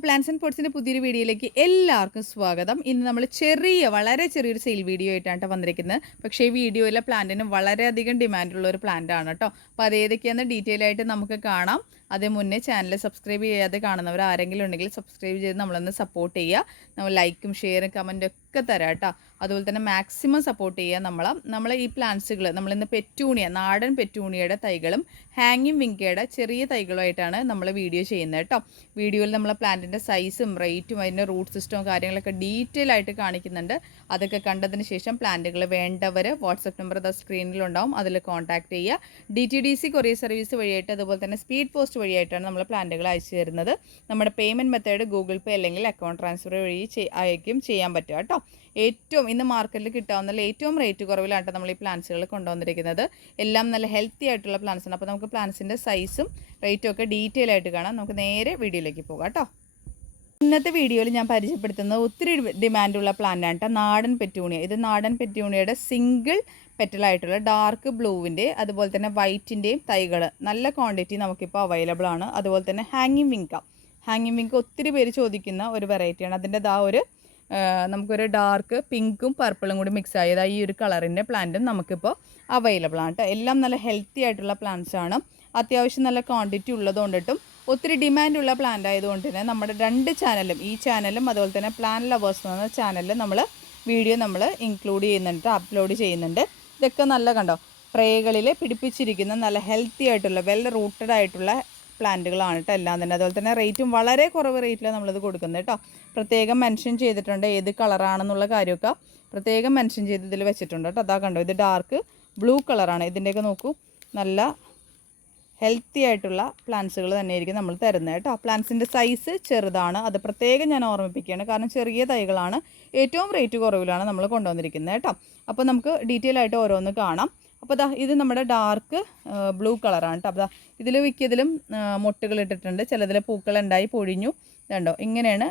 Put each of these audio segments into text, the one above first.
Plans and പോട്ട്സിന്റെ പുതിയൊരു വീഡിയോയിലേക്ക് എല്ലാവർക്കും സ്വാഗതം. ഇന്ന് നമ്മൾ ചെറിയ വളരെ ചെറിയൊരു സെയിൽ വീഡിയോ ആയിട്ടാണ് കേട്ടോ വന്നിരിക്കുന്നത്. പക്ഷേ ഈ വീഡിയോയിലെ പ്ലാന്റിന് വളരെയധികം ഡിമാൻഡുള്ള ഒരു പ്ലാന്റ് ആണ് കേട്ടോ അപ്പോൾ അത് ഏതൊക്കെയാണെന്ന് ഡീറ്റെയിൽ ആയിട്ട് നമുക്ക് കാണാം. അതേ മുന്നേ ചാനൽ സബ്സ്ക്രൈബ് ചെയ്യാതെ കാണുന്നവർ ആരെങ്കിലും ഉണ്ടെങ്കിൽ സബ്സ്ക്രൈബ് ചെയ്ത് നമ്മളൊന്ന് സപ്പോർട്ട് ചെയ്യുക. നമ്മൾ ലൈക്കും ഷെയറും കമന്റും ഒക്കെ തരാം കേട്ടോ. അതുപോലെ തന്നെ മാക്സിമം സപ്പോർട്ട് ചെയ്യുക നമ്മൾ നമ്മൾ ഈ പ്ലാന്റ്സുകൾ നമ്മളിന്ന് പെറ്റൂണിയ നാടൻ പെറ്റൂണിയയുടെ തൈകളും ഹാങ്ങിങ് വിങ്കയുടെ ചെറിയ തൈകളുമായിട്ടാണ് നമ്മൾ വീഡിയോ ചെയ്യുന്നത് കേട്ടോ. വീഡിയോയിൽ നമ്മളെ പ്ലാന്റിന്റെ സൈസും റേറ്റും അതിന്റെ റൂട്ട് സിസ്റ്റവും കാര്യങ്ങളൊക്കെ ഡീറ്റെയിൽ ആയിട്ട് കാണിക്കുന്നുണ്ട്. അതൊക്കെ കണ്ടതിന് ശേഷം പ്ലാന്റുകൾ വേണ്ടവർ വാട്സപ്പ് നമ്പർ ദ സ്ക്രീനിലുണ്ടാവും അതിൽ കോൺടാക്ട് ചെയ്യുക. D T D C courier service വഴിയായിട്ട് അതുപോലെ തന്നെ സ്പീഡ് പോസ്റ്റ് വഴിയായിട്ടാണ് നമ്മൾ പ്ലാന്റുകൾ അയച്ചു തരുന്നത്. നമ്മുടെ പേയ്മെന്റ് മെത്തേഡ് ഗൂഗിൾ പേ അല്ലെങ്കിൽ അക്കൗണ്ട് ട്രാൻസ്ഫർ വഴി അയക്കും ചെയ്യാൻ പറ്റുക കേട്ടോ. ഏറ്റവും ഇന്ന് മാർക്കറ്റിൽ കിട്ടാവുന്ന ഏറ്റവും റേറ്റ് കുറവിലാണ് നമ്മൾ ഈ പ്ലാന്റ്സുകൾ കൊണ്ടുവന്നിരിക്കുന്നത്. എല്ലാം നല്ല ഹെൽത്തി ആയിട്ടുള്ള പ്ലാന്റ്സ് ആണ്. അപ്പോൾ നമുക്ക് പ്ലാന്റ്സിന്റെ സൈസും റേറ്റും ഒക്കെ ഡീറ്റെയിൽ ആയിട്ട് കാണാം. നമുക്ക് നേരെ വീഡിയോയിലേക്ക് പോകാം കേട്ടോ. ഇന്നത്തെ വീഡിയോയിൽ ഞാൻ പരിചയപ്പെടുത്തുന്നത് ഒത്തിരി ഡിമാൻഡുള്ള പ്ലാന്റ് ആണ് ട്ടോ. നാടൻ പെറ്റൂണിയ. ഇത് നാടൻ പെറ്റൂണിയയുടെ സിംഗിൾ പെറ്റലായിട്ടുള്ള ഡാർക്ക് ബ്ലൂവിന്റെ അതുപോലെ തന്നെ വൈറ്റിന്റെയും തൈകൾ നല്ല ക്വാണ്ടിറ്റി നമുക്കിപ്പോൾ അവൈലബിൾ ആണ്. അതുപോലെ തന്നെ ഹാങ്ങിങ് വിങ്ക. ഹാങ്ങിങ് വിങ്ക ഒത്തിരി പേര് ചോദിക്കുന്ന ഒരു വെറൈറ്റിയാണ്. അതിന്റെ ദാ ഒരു ആ, നമുക്കൊരു ഡാർക്ക് പിങ്കും പർപ്പിളും കൂടി മിക്സ് ആയത് ഈ ഒരു കളറിന്റെ പ്ലാന്റും നമുക്കിപ്പോൾ അവൈലബിൾ ആണ് കേട്ടോ എല്ലാം നല്ല ഹെൽത്തി ആയിട്ടുള്ള പ്ലാന്റ്സ് ആണ്. അത്യാവശ്യം നല്ല ക്വാണ്ടിറ്റി ഉള്ളതുകൊണ്ടിട്ടും ഒത്തിരി ഡിമാൻഡുള്ള പ്ലാന്റ് ആയതുകൊണ്ട് തന്നെ നമ്മുടെ രണ്ട് ചാനലും ഈ ചാനലും അതുപോലെ തന്നെ പ്ലാൻ ലവേഴ്സ് എന്ന ചാനലിൽ നമ്മൾ വീഡിയോ നമ്മൾ ഇൻക്ലൂഡ് ചെയ്യുന്നുണ്ട് അപ്ലോഡ് ചെയ്യുന്നുണ്ട്. ഇതൊക്കെ നല്ല കണ്ടോ? ട്രേകളിൽ പിടിപ്പിച്ചിരിക്കുന്ന നല്ല ഹെൽത്തി ആയിട്ടുള്ള വെൽ റൂട്ടഡ് ആയിട്ടുള്ള പ്ലാന്റുകളാണ് കേട്ടോ എല്ലാം തന്നെ. അതുപോലെ തന്നെ റേറ്റും വളരെ കുറവ് റേറ്റിലാണ് നമ്മളിത് കൊടുക്കുന്നത് കേട്ടോ. പ്രത്യേകം മെൻഷൻ ചെയ്തിട്ടുണ്ട് ഏത് കളറാണെന്നുള്ള കാര്യമൊക്കെ പ്രത്യേകം മെൻഷൻ ചെയ്ത് ഇതിൽ വെച്ചിട്ടുണ്ട് കേട്ടോ. അതാ കണ്ടോ ഇത് ഡാർക്ക് ബ്ലൂ കളറാണ്. ഇതിന്റെയൊക്കെ നോക്കൂ നല്ല ഹെൽത്തി ആയിട്ടുള്ള പ്ലാന്റ്സുകൾ തന്നെയായിരിക്കും നമ്മൾ തരുന്നത് കേട്ടോ. പ്ലാന്റ്സിന്റെ സൈസ് ചെറുതാണ്. അത് പ്രത്യേകം ഞാൻ ഓർമ്മിപ്പിക്കുകയാണ്. കാരണം ചെറിയ തൈകളാണ് ഏറ്റവും റേറ്റ് കുറവിലാണ് നമ്മൾ കൊണ്ടുവന്നിരിക്കുന്നത് കേട്ടോ. അപ്പോൾ നമുക്ക് ഡീറ്റെയിൽ ആയിട്ട് ഓരോന്ന് കാണാം. അപ്പോൾ ദാ ഇത് നമ്മുടെ ഡാർക്ക് ബ്ലൂ കളറാണ് കേട്ടോ അപ്പോൾ ദാ ഇതിൽ മിക്കതിലും മുട്ടുകൾ ഇട്ടിട്ടുണ്ട്. ചിലതിൽ പൂക്കൾ ഉണ്ടായി പൊഴിഞ്ഞു. ഇതുണ്ടോ? ഇങ്ങനെയാണ്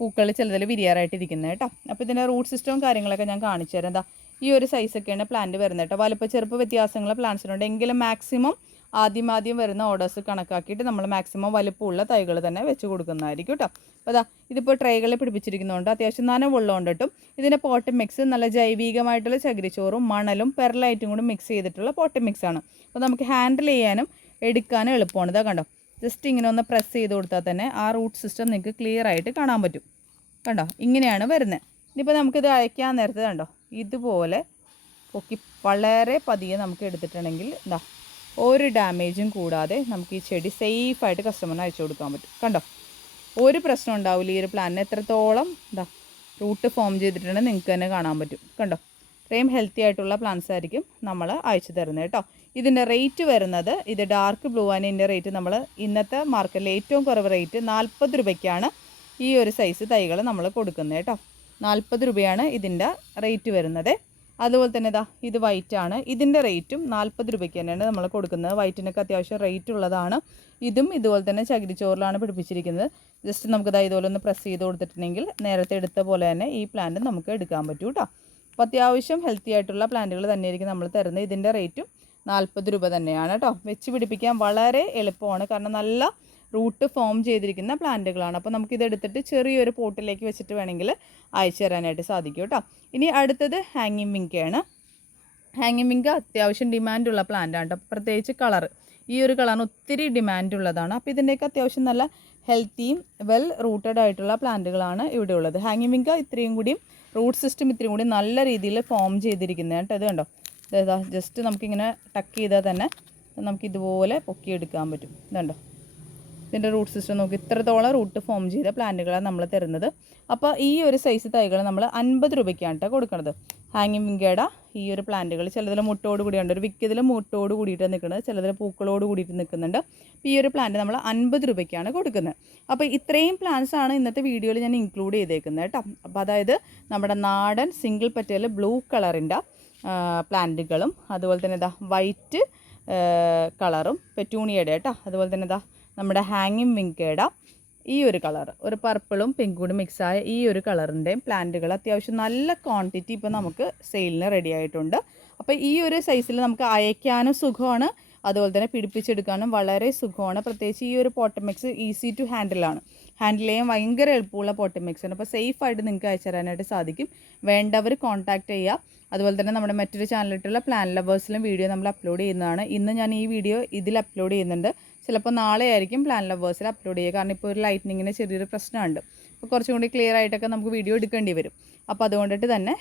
പൂക്കൾ ചിലതിൽ വിരിയാറായിട്ടിരിക്കുന്നത് കേട്ടോ അപ്പോൾ ഇതിന്റെ റൂട്ട് സിസ്റ്റവും കാര്യങ്ങളൊക്കെ ഞാൻ കാണിച്ചു തരാം. എന്താ ഈ ഒരു സൈസൊക്കെയാണ് പ്ലാന്റ് വരുന്നത് കേട്ടോ വലുപ്പ ചെറുപ്പ് വ്യത്യാസങ്ങൾ പ്ലാന്റ്സിനുണ്ട് എങ്കിലും മാക്സിമം ആദ്യം ആദ്യം വരുന്ന ഓർഡേഴ്സ് കണക്കാക്കിയിട്ട് നമ്മൾ മാക്സിമം വലുപ്പമുള്ള തൈകൾ തന്നെ വെച്ച് കൊടുക്കുന്നതായിരിക്കും കേട്ടോ അപ്പോൾ അതാ ഇതിപ്പോൾ ട്രൈകളിൽ പിടിപ്പിച്ചിരിക്കുന്നതുകൊണ്ട് അത്യാവശ്യം നനവുള്ളതുകൊണ്ട് കേട്ടും ഇതിന്റെ പോട്ട് മിക്സ് നല്ല ജൈവികമായിട്ടുള്ള ചകിരിച്ചോറും മണലും പെർലൈറ്റും കൂടി മിക്സ് ചെയ്തിട്ടുള്ള പോട്ട് മിക്സ് ആണ്. അപ്പോൾ നമുക്ക് ഹാൻഡിൽ ചെയ്യാനും എടുക്കാനും എളുപ്പമാണ്. ഇതാ കണ്ടോ? ജസ്റ്റ് ഇങ്ങനെ ഒന്ന് പ്രസ് ചെയ്ത് കൊടുത്താൽ തന്നെ ആ റൂട്ട് സിസ്റ്റം നിങ്ങൾക്ക് ക്ലിയർ ആയിട്ട് കാണാൻ പറ്റും. കണ്ടോ? ഇങ്ങനെയാണ് വരുന്നത്. ഇനിയിപ്പോൾ നമുക്കിത് അയക്കാൻ നേരത്തെ കണ്ടോ? ഇതുപോലെ പൊക്കി വളരെ പതിയെ നമുക്ക് എടുത്തിട്ടുണ്ടെങ്കിൽ എന്താ ഒരു ഡാമേജും കൂടാതെ നമുക്ക് ഈ ചെടി സേഫായിട്ട് കസ്റ്റമറിന് അയച്ചു കൊടുക്കാൻ പറ്റും. കണ്ടോ? ഒരു പ്രശ്നം ഉണ്ടാവില്ല. ഈ ഒരു പ്ലാനിന് എത്രത്തോളം എന്താ റൂട്ട് ഫോം ചെയ്തിട്ടുണ്ടെങ്കിൽ നിങ്ങൾക്ക് തന്നെ കാണാൻ പറ്റും. കണ്ടോ? ഇത്രയും ഹെൽത്തി ആയിട്ടുള്ള പ്ലാന്റ്സ് ആയിരിക്കും നമ്മൾ അയച്ചു തരുന്നത് കേട്ടോ. ഇതിന്റെ റേറ്റ് വരുന്നത് ഇത് ഡാർക്ക് ബ്ലൂ ആണ്. ഇതിന്റെ റേറ്റ് നമ്മൾ ഇന്നത്തെ മാർക്കറ്റിൽ ഏറ്റവും കുറവ് റേറ്റ് നാൽപ്പത് രൂപയ്ക്കാണ് ഈ ഒരു സൈസ് തൈകൾ നമ്മൾ കൊടുക്കുന്നത് കേട്ടോ. നാൽപ്പത് രൂപയാണ് ഇതിന്റെ റേറ്റ് വരുന്നത്. അതുപോലെ തന്നെ ഇതാ ഇത് വൈറ്റ് ആണ്. ഇതിന്റെ റേറ്റും നാൽപ്പത് രൂപയ്ക്ക് തന്നെയാണ് നമ്മൾ കൊടുക്കുന്നത്. വൈറ്റിനൊക്കെ അത്യാവശ്യം റേറ്റ് ഉള്ളതാണ്. ഇതും ഇതുപോലെ തന്നെ ചകിരിച്ചോറിലാണ് പിടിപ്പിച്ചിരിക്കുന്നത്. ജസ്റ്റ് നമുക്ക് ഇതാ ഇതുപോലെ ഒന്ന് പ്രസ് ചെയ്ത് കൊടുത്തിട്ടുണ്ടെങ്കിൽ നേരത്തെ എടുത്ത പോലെ തന്നെ ഈ പ്ലാന്റ് നമുക്ക് എടുക്കാൻ പറ്റും കേട്ടോ. അപ്പോൾ അത്യാവശ്യം ഹെൽത്തി ആയിട്ടുള്ള പ്ലാന്റുകൾ തന്നെയായിരിക്കും നമ്മൾ തരുന്നത്. ഇതിന്റെ റേറ്റും നാൽപ്പത് രൂപ തന്നെയാണ് കേട്ടോ. വെച്ച് പിടിപ്പിക്കാൻ വളരെ എളുപ്പമാണ്. കാരണം നല്ല റൂട്ട് ഫോം ചെയ്തിരിക്കുന്ന പ്ലാന്റുകളാണ്. അപ്പോൾ നമുക്കിത് എടുത്തിട്ട് ചെറിയൊരു പോട്ടിലേക്ക് വെച്ചിട്ട് വേണമെങ്കിൽ അയച്ചു തരാനായിട്ട് സാധിക്കും കേട്ടോ. ഇനി അടുത്തത് ഹാങ്ങിങ് വിങ്കയാണ് ഹാങ്ങിങ് വിങ്ക അത്യാവശ്യം ഡിമാൻഡുള്ള പ്ലാന്റാണ് കേട്ടോ. പ്രത്യേകിച്ച് കളർ ഈ ഒരു കളറിന് ഒത്തിരി ഡിമാൻഡ് ഉള്ളതാണ്. അപ്പോൾ ഇതിന്റെയൊക്കെ അത്യാവശ്യം നല്ല ഹെൽത്തിയും വെൽ റൂട്ടഡ് ആയിട്ടുള്ള പ്ലാന്റുകളാണ് ഇവിടെ ഉള്ളത്. ഹാങ്ങിങ് വിങ്ക ഇത്രയും കൂടിയും റൂട്ട് സിസ്റ്റം ഇത്രയും കൂടി നല്ല രീതിയിൽ ഫോം ചെയ്തിരിക്കുന്നത് കേട്ടോ. ഇത് കണ്ടോ? ജസ്റ്റ് നമുക്കിങ്ങനെ ടക്ക് ചെയ്താൽ തന്നെ നമുക്ക് ഇതുപോലെ പൊക്കിയെടുക്കാൻ പറ്റും. ഇതുണ്ടോ ഇതിന്റെ റൂട്ട് സിസ്റ്റം നോക്കി ഇത്രത്തോളം റൂട്ട് ഫോം ചെയ്ത പ്ലാന്റുകളാണ് നമ്മൾ തരുന്നത്. അപ്പോൾ ഈ ഒരു സൈസ് തൈകൾ നമ്മൾ അൻപത് രൂപയ്ക്കാണ് കേട്ടോ കൊടുക്കുന്നത് ഹാങ്ങിങ് വിങ്കയുടെ ഈ ഒരു പ്ലാന്റുകൾ ചിലതിൽ മുട്ടോട് കൂടിയുണ്ട്. ഒരു വിക്കതിൽ മുട്ടോട് കൂടിയിട്ട് നിൽക്കുന്നത് ചിലതിൽ പൂക്കളോട് കൂടിയിട്ട് നിൽക്കുന്നുണ്ട് ഈ ഒരു പ്ലാന്റ് നമ്മൾ അൻപത് രൂപയ്ക്കാണ് കൊടുക്കുന്നത്. അപ്പോൾ ഇത്രയും പ്ലാന്റ്സ് ആണ് ഇന്നത്തെ വീഡിയോയിൽ ഞാൻ ഇൻക്ലൂഡ് ചെയ്തേക്കുന്നത് കേട്ടോ അപ്പോൾ അതായത് നമ്മുടെ നാടൻ സിംഗിൾ പറ്റേൽ ബ്ലൂ കളറിന്റെ പ്ലാന്റുകളും അതുപോലെ തന്നെ ഇതാ വൈറ്റ് കളറും പെറ്റൂണിയുടെ കേട്ടോ അതുപോലെ തന്നെ ഇതാ നമ്മുടെ ഹാങ്ങിങ് വിങ്കയുടെ ഈ ഒരു കളർ ഒരു പർപ്പിളും പിങ്കും കൂടി മിക്സായ ഈ ഒരു കളറിന്റെയും പ്ലാന്റുകൾ അത്യാവശ്യം നല്ല ക്വാണ്ടിറ്റി ഇപ്പോൾ നമുക്ക് സെയിലിന് റെഡി ആയിട്ടുണ്ട്. അപ്പോൾ ഈ ഒരു സൈസിൽ നമുക്ക് അയക്കാനും സുഖമാണ്. അതുപോലെ തന്നെ പിടിപ്പിച്ചെടുക്കാനും വളരെ സുഖമാണ്. പ്രത്യേകിച്ച് ഈ ഒരു പോട്ടമിക്സ് ഈസി ടു ഹാൻഡിലാണ് ഹാൻഡിൽ ചെയ്യാൻ ഭയങ്കര എളുപ്പമുള്ള പോട്ടി മിക്സാണ് അപ്പോൾ സേഫായിട്ട് നിങ്ങൾക്ക് അയച്ചു തരാനായിട്ട് സാധിക്കും. വേണ്ടവർ കോൺടാക്ട് ചെയ്യുക. അതുപോലെ തന്നെ നമ്മുടെ മറ്റൊരു ചാനലിട്ടുള്ള പ്ലാൻ ലവേഴ്സിലും വീഡിയോ നമ്മൾ അപ്ലോഡ് ചെയ്യുന്നതാണ്. ഇന്ന് ഞാൻ ഈ വീഡിയോ ഇതിൽ അപ്ലോഡ് ചെയ്യുന്നുണ്ട്. ചിലപ്പോൾ നാളെ ആയിരിക്കും പ്ലാൻ ലവേഴ്സിൽ അപ്ലോഡ് ചെയ്യുക. കാരണം ഇപ്പോൾ ഒരു ലൈറ്റ്നിങ്ങിന് ചെറിയൊരു പ്രശ്നമുണ്ട്. അപ്പോൾ കുറച്ചും കൂടി ക്ലിയർ ആയിട്ടൊക്കെ നമുക്ക് വീഡിയോ എടുക്കേണ്ടി വരും. അപ്പോൾ അതുകൊണ്ടിട്ട് തന്നെ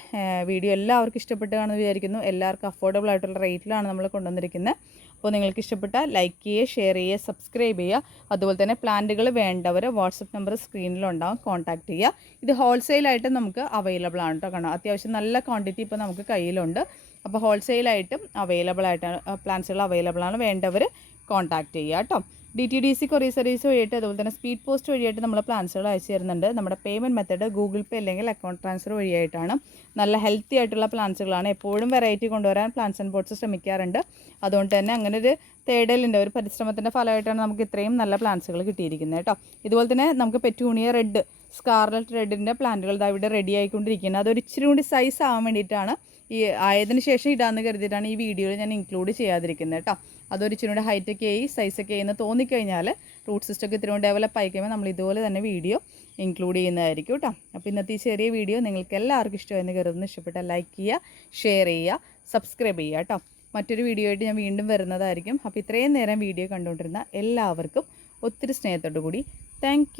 വീഡിയോ എല്ലാവർക്കും ഇഷ്ടപ്പെട്ടുകയാണെന്ന് വിചാരിക്കുന്നു. എല്ലാവർക്കും അഫോർഡബിൾ ആയിട്ടുള്ള റേറ്റിലാണ് നമ്മൾ കൊണ്ടുവന്നിരിക്കുന്നത്. അപ്പോൾ നിങ്ങൾക്ക് ഇഷ്ടപ്പെട്ട ലൈക്ക് ചെയ്യുക ഷെയർ ചെയ്യുക സബ്സ്ക്രൈബ് ചെയ്യുക. അതുപോലെ തന്നെ പ്ലാന്റുകൾ വേണ്ടവർ വാട്സപ്പ് നമ്പർ സ്ക്രീനിലുണ്ടാവും കോൺടാക്ട് ചെയ്യുക. ഇത് ഹോൾസെയിലായിട്ട് നമുക്ക് അവൈലബിൾ ആണ് കേട്ടോ കാണാം. അത്യാവശ്യം നല്ല ക്വാണ്ടിറ്റി ഇപ്പോൾ നമുക്ക് കയ്യിലുണ്ട്. അപ്പോൾ ഹോൾസെയിലായിട്ടും അവൈലബിൾ ആയിട്ടാണ് പ്ലാന്റ്സുകൾ അവൈലബിൾ ആണ്. വേണ്ടവർ കോൺടാക്ട് ചെയ്യുക കേട്ടോ D T D C courier service വഴിയായിട്ട് അതുപോലെ തന്നെ സ്പീഡ് പോസ്റ്റ് വഴിയായിട്ട് നമ്മൾ പ്ലാൻസുകൾ അയച്ചു തരുന്നുണ്ട്. നമ്മുടെ പേയ്മെന്റ് മെത്തേഡ് ഗൂഗിൾ പേ അല്ലെങ്കിൽ അക്കൗണ്ട് ട്രാൻസ്ഫർ വഴിയായിട്ടാണ്. നല്ല ഹെൽത്തി ആയിട്ടുള്ള പ്ലാൻസുകളാണ്. എപ്പോഴും വെറൈറ്റി കൊണ്ടുവരാൻ പ്ലാൻസ് ആൻഡ് ബോർഡ്സ് ശ്രമിക്കാറുണ്ട്. അതുകൊണ്ട് തന്നെ അങ്ങനെ ഒരു തേടലിന്റെ ഒരു പരിശ്രമത്തിന്റെ ഫലമായിട്ടാണ് നമുക്ക് ഇത്രയും നല്ല പ്ലാൻസുകൾ കിട്ടിയിരിക്കുന്നത് കേട്ടോ. ഇതുപോലെ തന്നെ നമുക്ക് പെറ്റൂണിയ റെഡ് സ്കാർലറ്റ് റെഡിന്റെ പ്ലാന്റുകൾ ഇതാ ഇവിടെ റെഡി ആയിക്കൊണ്ടിരിക്കുന്നത് അതൊരു ഇച്ചിരി കൂടി സൈസ് ആവാൻ വേണ്ടിയിട്ടാണ് ഈ ആയതിന് ശേഷം ഇടാമെന്ന് കരുതിയിട്ടാണ് ഈ വീഡിയോയിൽ ഞാൻ ഇൻക്ലൂഡ് ചെയ്യാതിരിക്കുന്നത് കേട്ടോ. അതൊരു ഇച്ചിരി ഹൈറ്റൊക്കെ ആയി സൈസൊക്കെ ആയി എന്ന് തോന്നിക്കഴിഞ്ഞാൽ റൂട്ട് സിസ്റ്റമൊക്കെ ഇത്തിരി ഡെവലപ്പ് ആയി കഴിയുമ്പോൾ നമ്മൾ ഇതുപോലെ തന്നെ വീഡിയോ ഇൻക്ലൂഡ് ചെയ്യുന്നതായിരിക്കും കേട്ടോ. അപ്പോൾ ഇന്നത്തെ ഈ ചെറിയ വീഡിയോ നിങ്ങൾക്ക് എല്ലാവർക്കും ഇഷ്ടമായെന്ന് കരുതുന്നു. ഇഷ്ടപ്പെട്ട ലൈക്ക് ചെയ്യുക ഷെയർ ചെയ്യുക സബ്സ്ക്രൈബ് ചെയ്യുക കേട്ടോ. മറ്റൊരു വീഡിയോ ആയിട്ട് ഞാൻ വീണ്ടും വരുന്നതായിരിക്കും. അപ്പോൾ ഇത്രയും നേരം വീഡിയോ കണ്ടുകൊണ്ടിരുന്ന എല്ലാവർക്കും ഒത്തിരി സ്നേഹത്തോടു കൂടി താങ്ക്